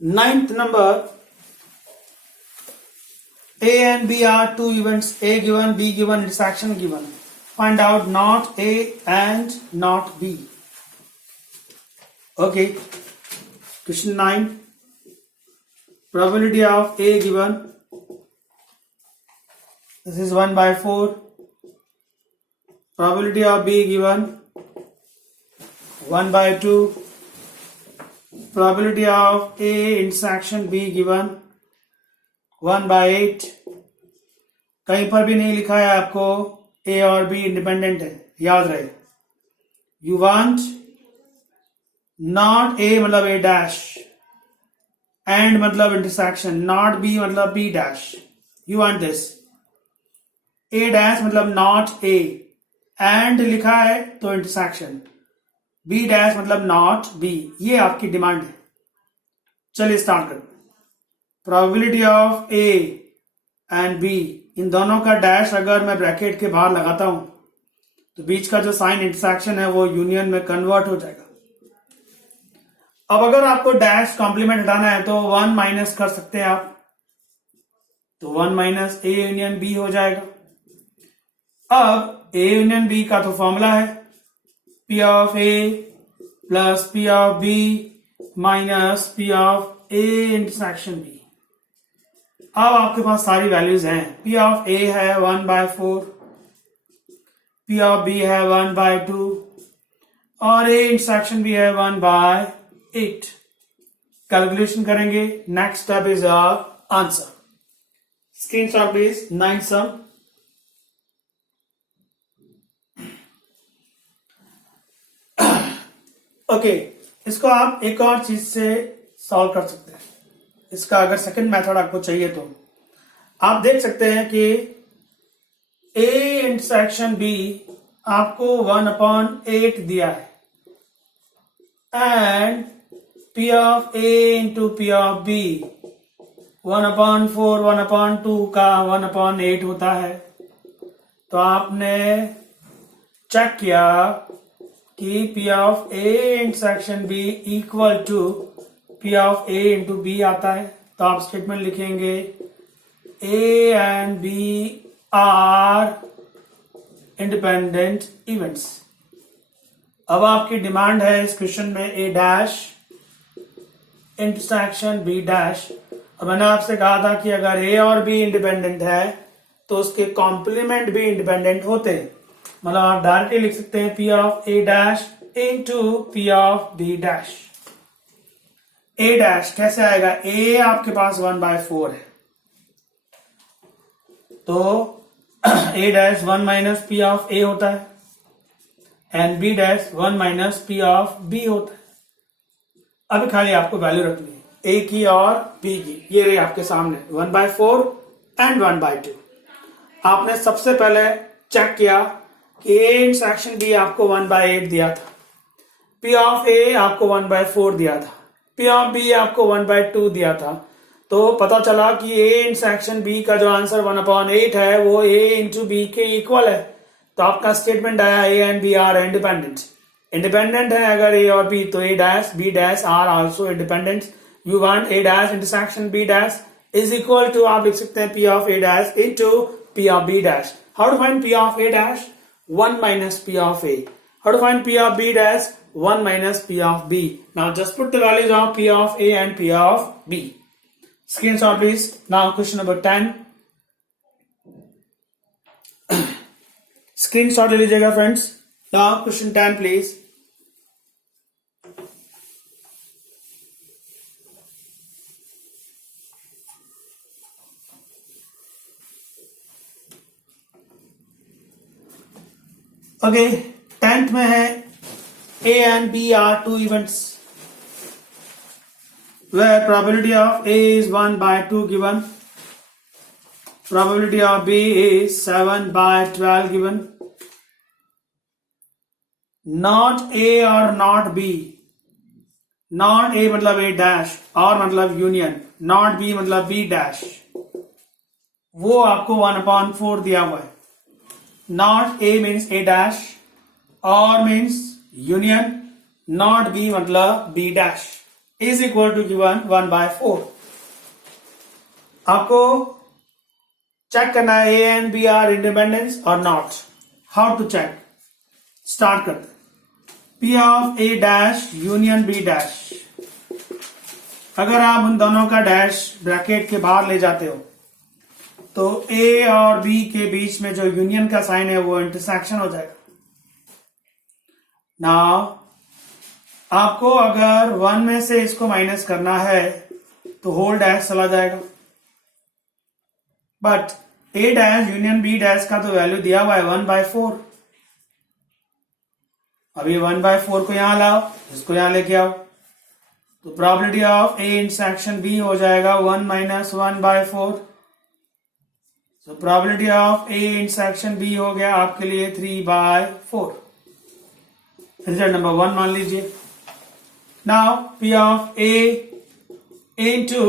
ninth number, A and B are two events, A given, B given, intersection given. Find out not A and not B. Okay, question 9. Probability of A given, this is 1 by 4. Probability of B given, 1 by 2. Probability of A intersection B given 1 by 8. कहीं पर भी नहीं लिखा है आपको A और B independent है, याद रहे। You want not A मतलब A डैश, and मतलब इंटरसेक्शन, not B मतलब B dash. You want this A dash मतलब not A, and लिखा है तो इंटरसेक्शन, बी डैश मतलब नॉट बी, ये आपकी डिमांड है। चलिए स्टार्ट करें। Probability of A and B, इन दोनों का डैश अगर मैं ब्रैकेट के बाहर लगाता हूं तो बीच का जो साइन इंटरसेक्शन है वो यूनियन में कन्वर्ट हो जाएगा। अब अगर आपको डैश कॉम्प्लीमेंट हटाना है तो 1 माइनस कर सकते हैं आप, तो 1 माइनस ए यूनियन बी हो जाएगा। अब ए यूनियन बी का तो फॉर्मूला है P of A plus P of B minus P of A intersection B। अब आपके पास सारी वैल्यूज हैं। P of A है 1 by 4, P of B है 1 by 2 और A intersection B है 1 by 8। कैलकुलेशन करेंगे, next step is answer. Screenshot please. 9 sum. Okay, इसको आप एक और चीज से सॉल्व कर सकते हैं। इसका अगर सेकंड मेथड आपको चाहिए तो आप देख सकते हैं कि A इंटरसेक्शन B आपको 1/8 दिया है and P of A into P of B 1/4 1/2 का 1/8 होता है। तो आपने चेक किया कि P of A intersection B equal to P of A into B आता है। तो आप स्टेटमेंट लिखेंगे A and B are independent events. अब आपकी डिमांड है इस क्वेश्चन में A dash intersection B dash. और मैंने आपसे कहा था कि अगर A और B इंडिपेंडेंट है तो उसके कॉम्प्लीमेंट भी इंडिपेंडेंट होते हैं। मतलब आप डायरेक्टली लिख सकते हैं P of A dash into P of B dash. A dash कैसे आएगा? A आपके पास 1/4 है तो A dash 1 minus P of A होता है and B dash 1 minus P of B होता है। अभी खाली आपको वैल्यू रखनी है A की और B की। ये रही आपके सामने 1/4 एंड 1/2। आपने सबसे पहले चेक किया कि A इंटरसेक्शन B आपको 1/8 दिया था, P of A आपको 1/4 दिया था, P of B आपको 1/2 दिया था। तो पता चला कि A इंटरसेक्शन B का जो आंसर 1/8 है वो A इंटू B के इक्वल है। तो आपका स्टेटमेंट आया A and B are independent. Independent है अगर ए और बी, तो A dash B dash are also independent. You want A dash intersection B dash is equal to, आप लिख सकते हैं P of A dash into P of B dash. How to find P of A dash? 1 minus p of a. How to find p of b dash? 1 minus p of b. Now just put the values of p of a and p of b. Screenshot please. Now question number 10. Screenshot ले लीजिएगा friends. Now question 10 please. Okay, 10th में है A and B are two events where probability of A is 1 by 2 given, probability of B is 7 by 12 given. Not A or not B. Not A मतलब A dash और मतलब union, not B मतलब B dash, वो आपको 1/4 दिया हुआ है। Not A means A dash, or means union, not B मतलब B dash is equal to given 1/4। आपको चेक करना है A and B are independent or not। How to check? Start करते हैं। P of A dash union B dash, अगर आप उन दोनों का डैश ब्रैकेट के बाहर ले जाते हो तो A और B के बीच में जो यूनियन का साइन है वो इंटरसेक्शन हो जाएगा। नाउ आपको अगर 1 में से इसको माइनस करना है तो होल डैश चला जाएगा, but A dash union B dash का तो वैल्यू दिया हुआ है 1/4। अब ये 1/4 को यहां लाओ, इसको यहां लेके आओ, तो probability of A intersection B हो जाएगा 1 minus 1/4। तो probability of A intersection B हो गया आपके लिए 3/4। रिजल्ट नंबर 1 मान लीजिए। Now P of A into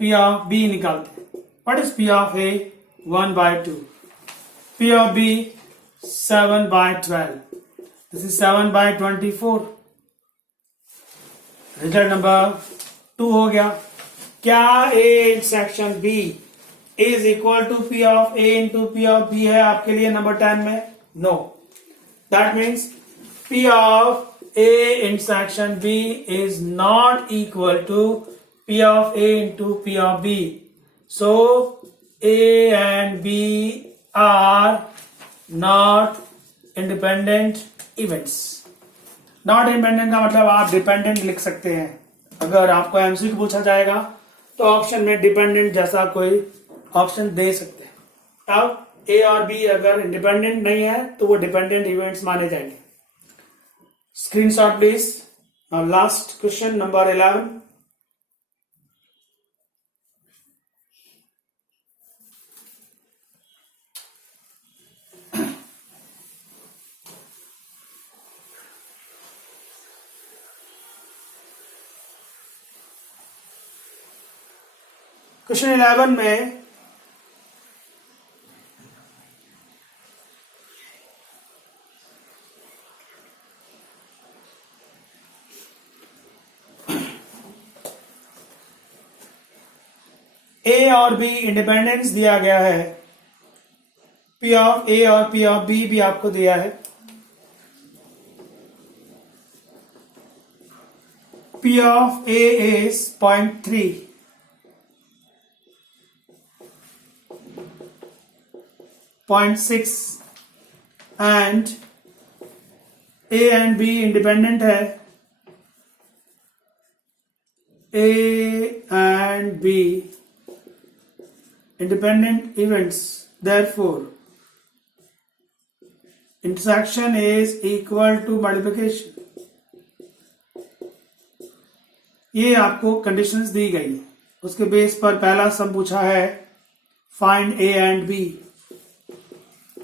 P of B निकालते हैं। What is P of A? 1/2। P of B 7/12। This is 7/24। Result number 2 हो गया। क्या A intersection B is equal to P of A into P of B है आपके लिए number 10 में? No. That means P of A intersection B is not equal to P of A into P of B. So A and B are not independent events. Not independent का मतलब आप dependent लिख सकते हैं। अगर आपको MCQ पूछा जाएगा तो ऑप्शन में डिपेंडेंट जैसा कोई ऑप्शन दे सकते हैं। अब ए और बी अगर इंडिपेंडेंट नहीं है तो वो डिपेंडेंट इवेंट्स माने जाएंगे। Screenshot please. Last question number 11। Question 11 में ए और बी इंडिपेंडेंस दिया गया है। पी ऑफ ए और पी ऑफ बी भी आपको दिया है। P of A is 0.3, .6 and A and B independent है। A and B independent events, therefore intersection is equal to multiplication। ये आपको कंडीशंस दी गई है, उसके बेस पर पहला सम पूछा है find A and B.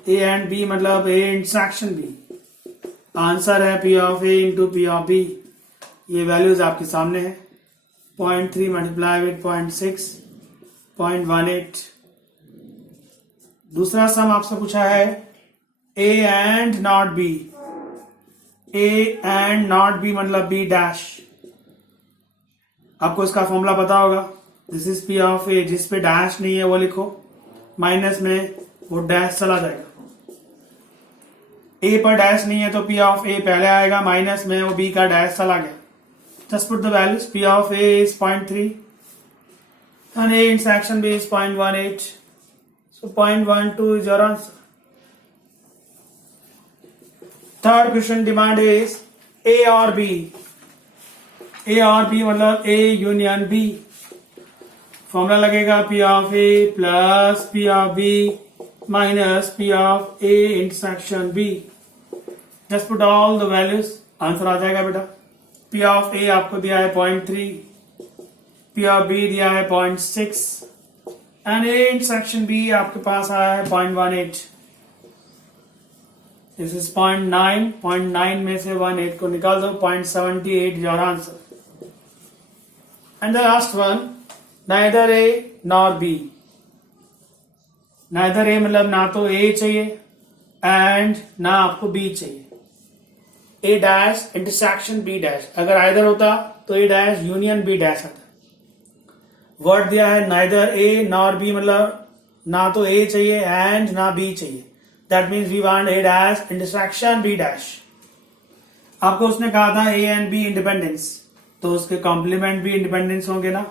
A and B मतलब ए इंटरसेक्शन बी। आंसर है P of A into P of B. ये वैल्यूज आपके सामने है। 0.3 मल्टीप्लाई विद 0.6 0.18। दूसरा सम आपसे पूछा है A and not B, A and not B मतलब B डैश। आपको इसका फॉर्मूला पता होगा, this is P of A, जिस पे डैश नहीं है वो लिखो, माइनस में वो डैश चला जाएगा। A पर डैश नहीं है तो P ऑफ A पहले आएगा, माइनस में वो B का डैश चला गया। Just put the values. P of A is 0.3 and A intersection B is 0.18. So 0.12 is your answer. Third question demand is A or B. A or B मतलब A union B. Formula लगेगा P of A plus P of B minus P of A intersection B. Just put all the values. Answer आ जाएगा बेटा। P of A आपको दिया है 0.3, P of B दिया है 0.6 and A intersection B आपके पास आया है 0.18। This is 0.9, 0.9 में से 18 को निकाल दो, 0.78 your answer. And the last one, neither A nor B. Neither A मतलब ना तो A चाहिए and ना आपको B चाहिए। A dash intersection B dash, अगर आइदर होता तो A dash union B dash आता। वर्ड दिया है नाइदर A नॉर B मतलब ना तो A चाहिए एंड ना B चाहिए, that means we want A dash intersection B dash. आपको उसने कहा था A एंड B इंडिपेंडेंस, तो उसके कॉम्प्लीमेंट भी इंडिपेंडेंस होंगे ना।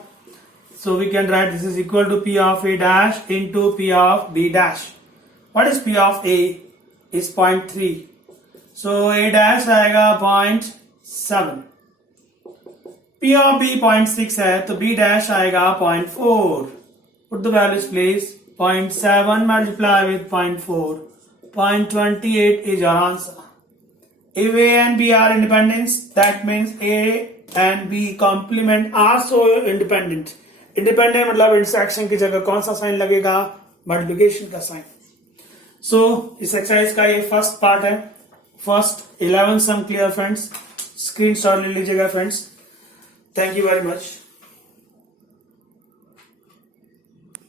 So we can write this is equal to P of A dash into P of B dash. What is P of A is 0.3, so A dash आएगा 0.7, P of B 0.6 है तो B dash आएगा 0.4। Put the values please, 0.7 multiply with 0.4, 0.28 is your answer. If A and B are independent, that means A and B complement are so independent. Independent मतलब intersection की जगह कौन सा sign लगेगा, multiplication का साइन। सो इस exercise का ये फर्स्ट पार्ट है, फर्स्ट 11 सम क्लियर फ्रेंड्स, स्क्रीनशॉट ले लीजिएगा friends. Thank you very much.